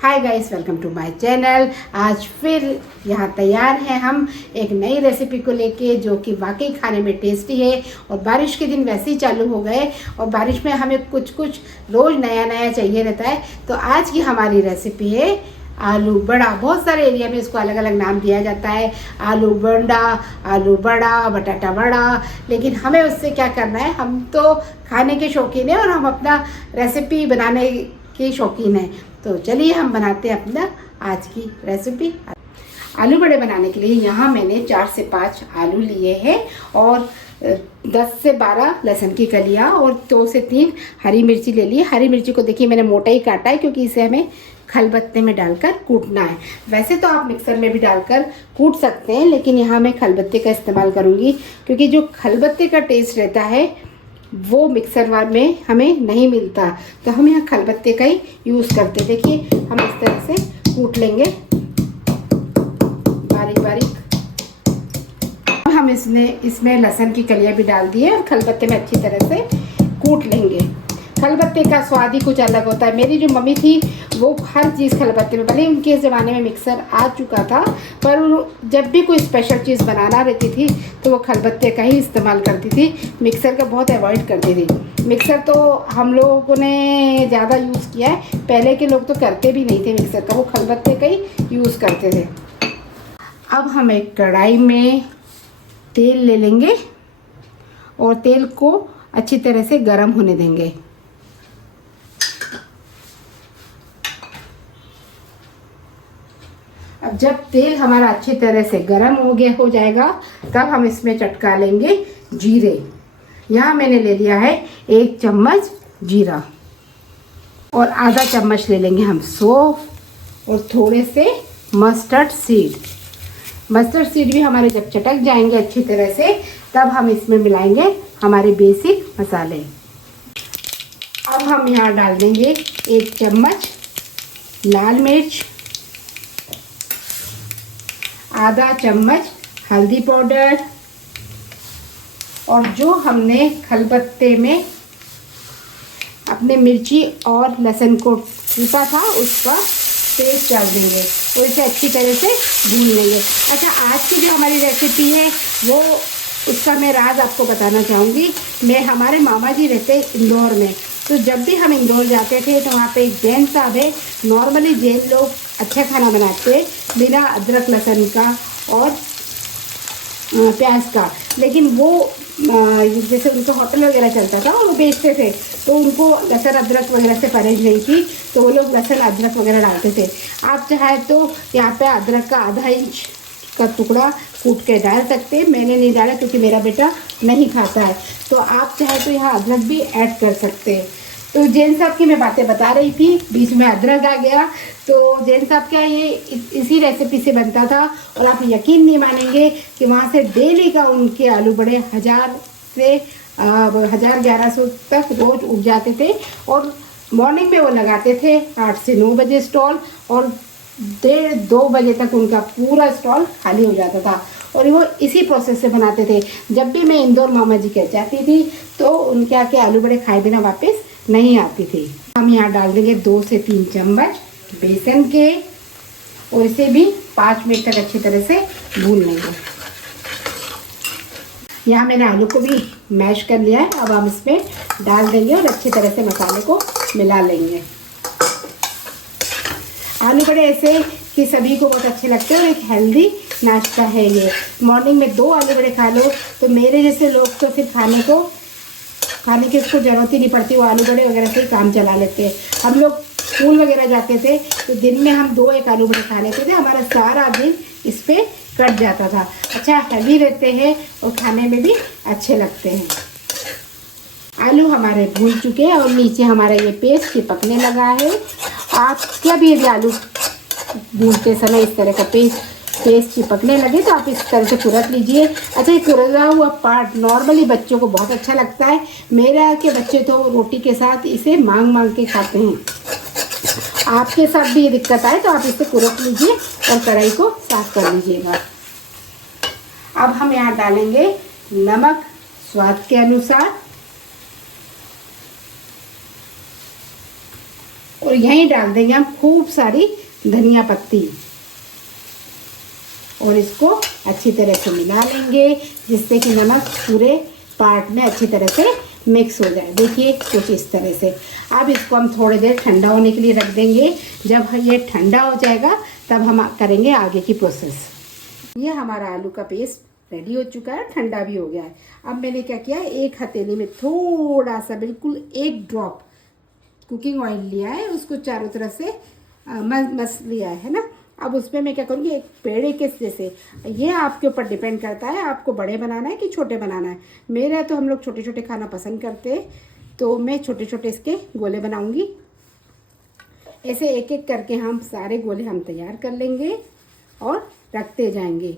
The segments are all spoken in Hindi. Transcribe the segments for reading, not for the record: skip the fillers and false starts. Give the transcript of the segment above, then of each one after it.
Hi guys, welcome to my channel. आज फिर यहाँ तैयार हैं हम एक नई रेसिपी को लेके, जो कि वाकई खाने में टेस्टी है। और बारिश के दिन वैसे ही चालू हो गए और बारिश में हमें कुछ रोज़ नया नया चाहिए रहता है। तो आज की हमारी रेसिपी है आलू बड़ा। बहुत सारे एरिया में इसको अलग अलग नाम दिया जाता है, आलू बंडा, आलू बड़ा, बटाटा बड़ा। लेकिन हमें उससे क्या करना है, हम तो खाने के शौकीन हैं और हम अपना रेसिपी बनाने के शौकीन हैं। तो चलिए हम बनाते हैं अपना आज की रेसिपी। आलू बड़े बनाने के लिए यहाँ मैंने 4 से 5 आलू लिए हैं और 10 से 12 लहसुन की कलियाँ और 2 से 3 हरी मिर्ची ले ली। हरी मिर्ची को देखिए मैंने मोटा ही काटा है, क्योंकि इसे हमें खलबत्ते में डालकर कूटना है। वैसे तो आप मिक्सर में भी डालकर कूट सकते हैं, लेकिन यहाँ मैं खलबत्ते का इस्तेमाल करूँगी, क्योंकि जो खलबत्ते का टेस्ट रहता है वो मिक्सर में हमें नहीं मिलता। तो हम यहाँ खलबत्ते का ही यूज़ करते। देखिए हम इस तरह से कूट लेंगे बारीक बारीक। अब हम इसमें लहसुन की कलियाँ भी डाल दिए और खलबत्ते में अच्छी तरह से कूट लेंगे। खलबत्ते का स्वाद ही कुछ अलग होता है। मेरी जो मम्मी थी वो हर चीज़ खलबत्ते में, भले उनके ज़माने में मिक्सर आ चुका था, पर जब भी कोई स्पेशल चीज़ बनाना रहती थी तो वो खलबत्ते का ही इस्तेमाल करती थी। मिक्सर का बहुत अवॉइड करती थी। मिक्सर तो हम लोगों ने ज़्यादा यूज़ किया है, पहले के लोग तो करते भी नहीं थे मिक्सर का, वो खलबत्ते का ही यूज़ करते थे। अब हम एक कढ़ाई में तेल ले लेंगे और तेल को अच्छी तरह से गर्म होने देंगे। अब जब तेल हमारा अच्छी तरह से गर्म हो जाएगा, तब हम इसमें चटका लेंगे जीरे। यहाँ मैंने ले लिया है 1 चम्मच जीरा और आधा चम्मच ले लेंगे हम सौंफ और थोड़े से मस्टर्ड सीड। मस्टर्ड सीड भी हमारे जब चटक जाएंगे अच्छी तरह से, तब हम इसमें मिलाएंगे हमारे बेसिक मसाले। अब हम यहाँ डाल देंगे 1 चम्मच लाल मिर्च, आधा चम्मच हल्दी पाउडर और जो हमने खलबत्ते में अपने मिर्ची और लहसुन को कूटा था उसका पेस्ट डाल देंगे और इसे अच्छी तरह से भून लेंगे। अच्छा, आज की जो हमारी रेसिपी है वो उसका मैं राज आपको बताना चाहूँगी। हमारे मामा जी रहते इंदौर में, तो जब भी हम इंदौर जाते थे तो वहाँ पे एक जैन साहब है। नॉर्मली जैन लोग अच्छा खाना बनाते हैं बिना अदरक लहसुन का और प्याज का, लेकिन वो जैसे उनका होटल वगैरह चलता था और वो बेचते थे, तो उनको लहसुन अदरक वगैरह से परहेज नहीं थी, तो वो लोग लहसुन अदरक वगैरह डालते थे। आप चाहे तो यहाँ पे अदरक का आधा इंच का टुकड़ा कूट के डाल सकते हैं। मैंने नहीं डाला क्योंकि मेरा बेटा नहीं खाता है, तो आप चाहे तो यहाँ अदरक भी ऐड कर सकते हैं। तो जैन साहब की मैं बातें बता रही थी, बीच में अदरक आ गया। तो जैन साहब क्या ये इसी रेसिपी से बनता था और आप यकीन नहीं मानेंगे कि वहाँ से डेली का उनके आलू बड़े 1000 से 1100 तक रोज़ उग जाते थे। और मॉर्निंग में वो लगाते थे 8 से 9 बजे स्टॉल, और 1:30-2 बजे तक उनका पूरा स्टॉल खाली हो जाता था। और वो इसी प्रोसेस से बनाते थे। जब भी मैं इंदौर मामा जी के जाती थी तो उनके आके आलू बड़े खाए बिना वापस नहीं आती थी। हम यहाँ डाल देंगे 2 से 3 चम्मच बेसन के और इसे भी 5 मिनट तक अच्छी तरह से भून लेंगे। यहाँ मैंने आलू को भी मैश कर लिया है। अब हम इसमें डाल देंगे और अच्छी तरह से मसाले को मिला लेंगे। आलू बड़े ऐसे कि सभी को बहुत अच्छे लगते हैं और एक हेल्दी नाश्ता है ये। मॉर्निंग में 2 आलू बड़े खा लो तो मेरे जैसे लोग तो फिर खाने की उसको ज़रूरत ही नहीं पड़ती, वो आलू बड़े वगैरह से ही काम चला लेते हैं। हम लोग स्कूल वगैरह जाते थे तो दिन में हम 2-1 आलू बड़े खा लेते थे, हमारा सारा दिन इस पर कट जाता था। अच्छा, हेल्दी रहते हैं और खाने में भी अच्छे लगते हैं। आलू हमारे भून चुके हैं और नीचे हमारा ये पेस्ट चिपकने लगा है। आप क्या भी यदि आलू भूनते समय इस तरह का पेस्ट चिपकने लगे तो आप इस तरह से कुरत लीजिए। अच्छा, ये कुरदा हुआ पार्ट नॉर्मली बच्चों को बहुत अच्छा लगता है। मेरे के बच्चे तो रोटी के साथ इसे मांग के खाते हैं। आपके साथ भी ये दिक्कत आए तो आप इसे कुरत लीजिए और कढ़ाई को साफ कर लीजिएगा। अब हम यहाँ डालेंगे नमक स्वाद के अनुसार और यहीं डाल देंगे हम खूब सारी धनिया पत्ती और इसको अच्छी तरह से मिला लेंगे जिससे कि नमक पूरे पार्ट में अच्छी तरह से मिक्स हो जाए। देखिए कुछ इस तरह से। अब इसको हम थोड़ी देर ठंडा होने के लिए रख देंगे। जब ये ठंडा हो जाएगा तब हम करेंगे आगे की प्रोसेस। ये हमारा आलू का पेस्ट रेडी हो चुका है, ठंडा भी हो गया है। अब मैंने क्या किया, एक हथेली में थोड़ा सा बिल्कुल एक ड्रॉप कुकिंग ऑयल लिया है, उसको चारों तरफ से मस लिया है ना। अब उसमें मैं क्या करूँगी, एक पेड़े के जैसे, ये आपके ऊपर डिपेंड करता है आपको बड़े बनाना है कि छोटे बनाना है। मेरे तो हम लोग छोटे छोटे खाना पसंद करते हैं तो मैं छोटे छोटे इसके गोले बनाऊँगी। ऐसे एक एक करके हम सारे गोले हम तैयार कर लेंगे और रखते जाएंगे।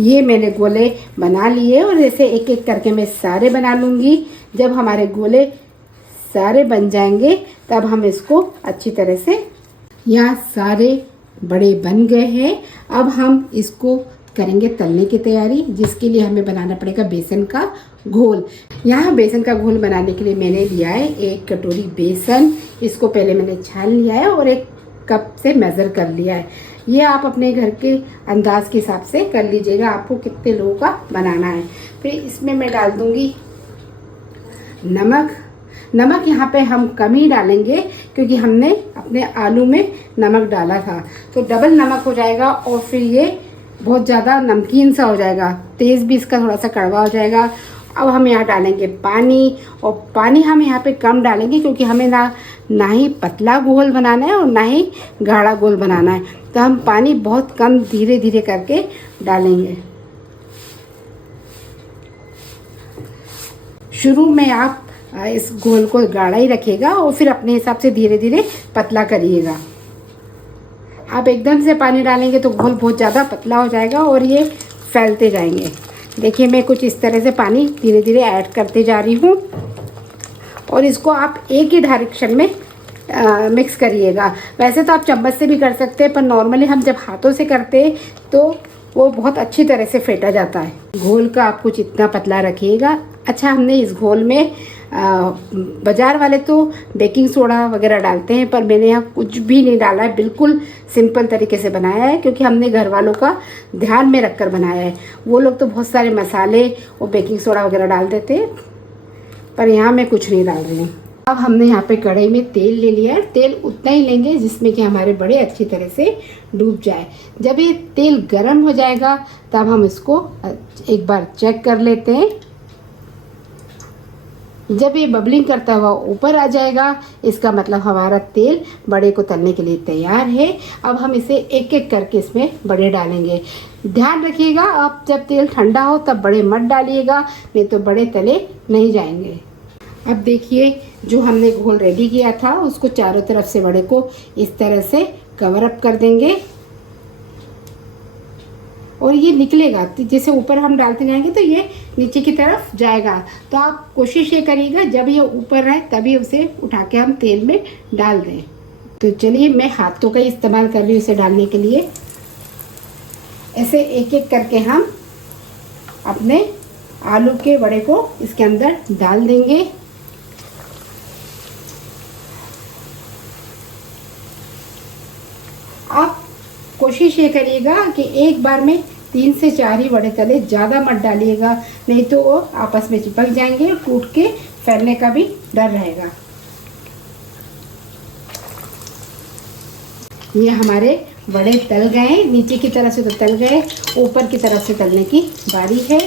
ये मैंने गोले बना लिए और ऐसे एक एक करके मैं सारे बना लूँगी। जब हमारे गोले सारे बन जाएंगे तब हम इसको अच्छी तरह से, यहाँ सारे बड़े बन गए हैं। अब हम इसको करेंगे तलने की तैयारी, जिसके लिए हमें बनाना पड़ेगा बेसन का घोल। यहाँ बेसन का घोल बनाने के लिए मैंने लिया है 1 कटोरी बेसन। इसको पहले मैंने छान लिया है और 1 कप से मेज़र कर लिया है। ये आप अपने घर के अंदाज के हिसाब से कर लीजिएगा, आपको कितने लोगों का बनाना है। फिर इसमें मैं डाल दूँगी नमक यहाँ पे हम कम ही डालेंगे क्योंकि हमने अपने आलू में नमक डाला था, तो डबल नमक हो जाएगा और फिर ये बहुत ज़्यादा नमकीन सा हो जाएगा, तेज़ भी इसका थोड़ा सा कड़वा हो जाएगा। अब हम यहाँ डालेंगे पानी, और पानी हम यहाँ पे कम डालेंगे क्योंकि हमें ना ही पतला घोल बनाना है और ना ही गाढ़ा घोल बनाना है, तो हम पानी बहुत कम धीरे धीरे करके डालेंगे। शुरू में आप इस घोल को गाढ़ा ही रखिएगा और फिर अपने हिसाब से धीरे धीरे पतला करिएगा। आप एकदम से पानी डालेंगे तो घोल बहुत ज़्यादा पतला हो जाएगा और ये फैलते जाएंगे। देखिए मैं कुछ इस तरह से पानी धीरे धीरे ऐड करते जा रही हूँ और इसको आप एक ही डायरेक्शन में मिक्स करिएगा। वैसे तो आप चम्मच से भी कर सकते हैं, पर नॉर्मली हम जब हाथों से करते हैं तो वो बहुत अच्छी तरह से फेंटा जाता है। घोल का आप कुछ इतना पतला रखिएगा। अच्छा, हमने इस घोल में बाज़ार वाले तो बेकिंग सोडा वगैरह डालते हैं, पर मैंने यहाँ कुछ भी नहीं डाला है, बिल्कुल सिंपल तरीके से बनाया है क्योंकि हमने घर वालों का ध्यान में रखकर बनाया है। वो लोग तो बहुत सारे मसाले और बेकिंग सोडा वगैरह डाल देते हैं, पर यहाँ मैं कुछ नहीं डाल रही हूँ। अब हमने यहाँ पे कढ़ाई में तेल ले लिया है। तेल उतना ही लेंगे जिसमें कि हमारे बड़े अच्छी तरह से डूब जाए। जब ये तेल गर्म हो जाएगा तब हम इसको एक बार चेक कर लेते हैं। जब ये बबलिंग करता हुआ ऊपर आ जाएगा, इसका मतलब हमारा तेल बड़े को तलने के लिए तैयार है। अब हम इसे एक एक करके इसमें बड़े डालेंगे। ध्यान रखिएगा, आप जब तेल ठंडा हो तब बड़े मत डालिएगा, नहीं तो बड़े तले नहीं जाएंगे। अब देखिए जो हमने घोल रेडी किया था उसको चारों तरफ से बड़े को इस तरह से कवर अप कर देंगे और ये निकलेगा। जैसे ऊपर हम डालते जाएंगे तो ये नीचे की तरफ जाएगा। तो आप कोशिश ये करिएगा जब ये ऊपर रहे तभी उसे उठा के हम तेल में डाल दें। तो चलिए मैं हाथों का इस्तेमाल कर रही हूँ इसे डालने के लिए। ऐसे एक एक करके हम अपने आलू के बड़े को इसके अंदर डाल देंगे। आप कोशिश ये करिएगा कि एक बार में 3 से 4 ही बड़े तले, ज़्यादा मत डालिएगा, नहीं तो वो आपस में चिपक जाएंगे और टूट के फैलने का भी डर रहेगा। ये हमारे बड़े तल गए, नीचे की तरफ से तो तल गए, ऊपर की तरफ से तलने की बारी है।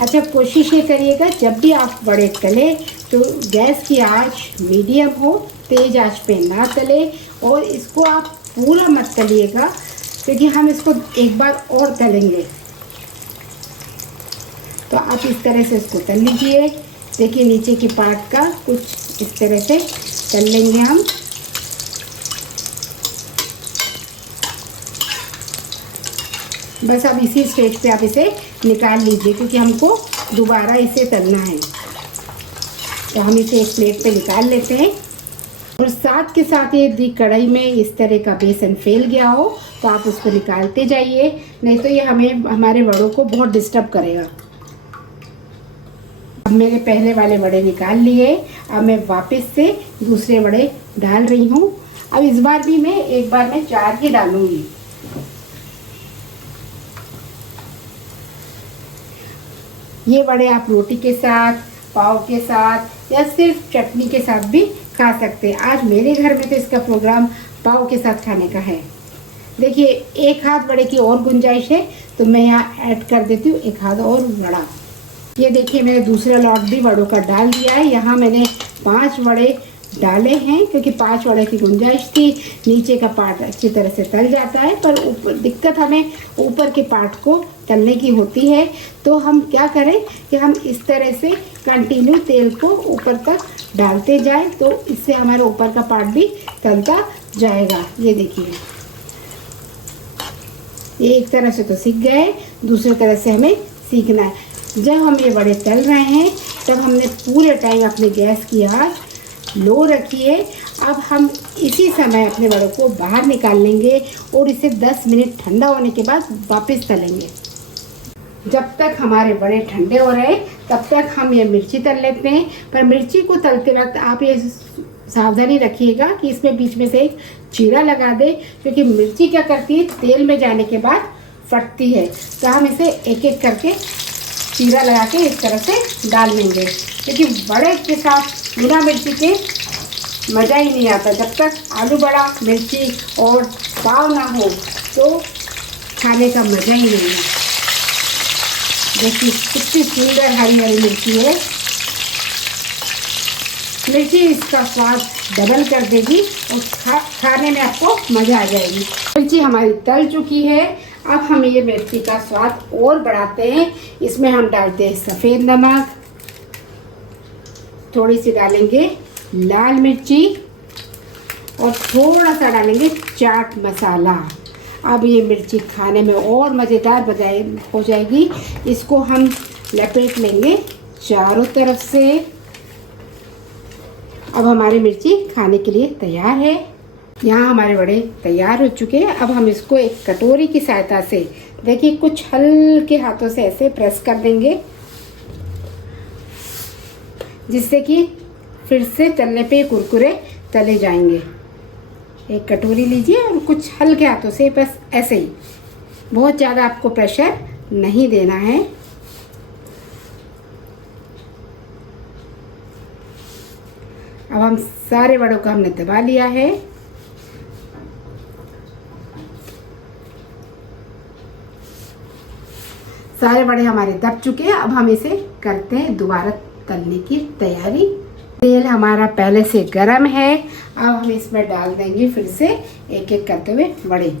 अच्छा, कोशिश ये करिएगा जब भी आप बड़े तले तो गैस की आंच मीडियम हो, तेज़ आंच पे ना तले, और इसको आप पूरा मत तलिएगा क्योंकि हम इसको एक बार और तलेंगे। तो आप इस तरह से इसको तल लीजिए। देखिए नीचे की पार्ट का कुछ इस तरह से तल लेंगे हम। बस अब इसी स्टेज पे आप इसे निकाल लीजिए क्योंकि हमको दोबारा इसे तलना है। तो हम इसे एक प्लेट पे निकाल लेते हैं। और साथ के साथ यदि कढ़ाई में इस तरह का बेसन फैल गया हो तो आप उसको निकालते जाइए, नहीं तो ये हमारे बड़ों को बहुत डिस्टर्ब करेगा। अब मेरे पहले वाले वड़े निकाल लिए। अब मैं वापस से दूसरे वड़े डाल रही हूँ। अब इस बार भी मैं एक बार में 4 ही डालूंगी। ये वड़े आप रोटी के साथ, पाव के साथ या सिर्फ चटनी के साथ भी खा सकते हैं। आज मेरे घर में तो इसका प्रोग्राम पाव के साथ खाने का है। देखिए, एक हाथ वड़े की और गुंजाइश है तो मैं यहाँ ऐड कर देती हूँ एक हाथ और वड़ा। ये देखिए, मैंने दूसरा लॉट भी वड़ों का डाल दिया है। यहाँ मैंने 5 वड़े डाले हैं क्योंकि 5 वड़े की गुंजाइश थी। नीचे का पार्ट अच्छी तरह से तल जाता है, पर ऊपर दिक्कत हमें ऊपर के पार्ट को तलने की होती है। तो हम क्या करें कि हम इस तरह से कंटिन्यू तेल को ऊपर तक डालते जाएं, तो इससे हमारा ऊपर का पार्ट भी तलता जाएगा। ये देखिए, ये एक तरह से तो सीख गए, दूसरी तरह से हमें सीखना है। जब हम ये वड़े तल रहे हैं तब हमने पूरे टाइम अपने गैस की आंच लो रखी है। अब हम इसी समय अपने वड़ों को बाहर निकाल लेंगे और इसे 10 मिनट ठंडा होने के बाद वापस तलेंगे। जब तक हमारे वड़े ठंडे हो रहे तब तक हम ये मिर्ची तल लेते हैं। पर मिर्ची को तलते वक्त आप ये सावधानी रखिएगा कि इसमें बीच में से एक चीरा लगा दे, क्योंकि मिर्ची क्या करती है, तेल में जाने के बाद फटती है। तो हम इसे एक एक करके चीरा लगा के इस तरह से डाल लेंगे, क्योंकि बड़े के साथ बिना मिर्ची के मज़ा ही नहीं आता। जब तक आलू बड़ा, मिर्ची और पाव ना हो तो खाने का मज़ा ही नहीं है। देखिए कितनी सुंदर हरी हरी मिर्ची है। मिर्ची इसका स्वाद डबल कर देगी और खाने में आपको मज़ा आ जाएगी। मिर्ची हमारी तल चुकी है। अब हम ये मिर्ची का स्वाद और बढ़ाते हैं। इसमें हम डालते हैं सफ़ेद नमक, थोड़ी सी डालेंगे लाल मिर्ची और थोड़ा सा डालेंगे चाट मसाला। अब ये मिर्ची खाने में और मज़ेदार हो जाएगी। इसको हम लपेट लेंगे चारों तरफ से। अब हमारी मिर्ची खाने के लिए तैयार है। यहाँ हमारे वड़े तैयार हो चुके हैं। अब हम इसको एक कटोरी की सहायता से, देखिए, कुछ हल्के हाथों से ऐसे प्रेस कर देंगे, जिससे कि फिर से तलने पे कुरकुरे तले जाएंगे। एक कटोरी लीजिए और कुछ हल्के हाथों से, बस ऐसे ही, बहुत ज़्यादा आपको प्रेशर नहीं देना है। अब हम सारे वड़ों को हमने दबा लिया है। सारे वड़े हमारे दब चुके हैं। अब हम इसे करते हैं दोबारा तलने की तैयारी। तेल हमारा पहले से गर्म है। अब हम इसमें डाल देंगे फिर से एक एक करते हुए वड़े।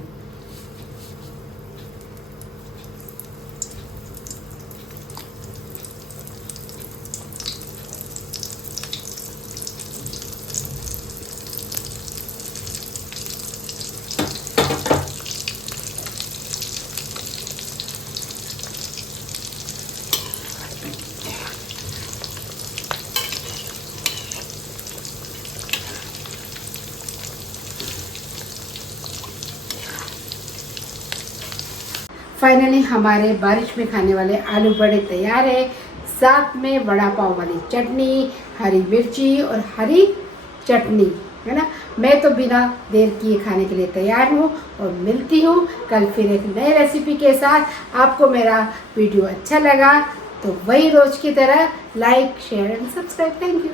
फाइनली हमारे बारिश में खाने वाले आलू बड़े तैयार है। साथ में वड़ा पाव वाली चटनी, हरी मिर्ची और हरी चटनी, है ना। मैं तो बिना देर किए खाने के लिए तैयार हूँ और मिलती हूँ कल फिर एक नई रेसिपी के साथ। आपको मेरा वीडियो अच्छा लगा तो वही रोज की तरह like, share and subscribe. Thank you.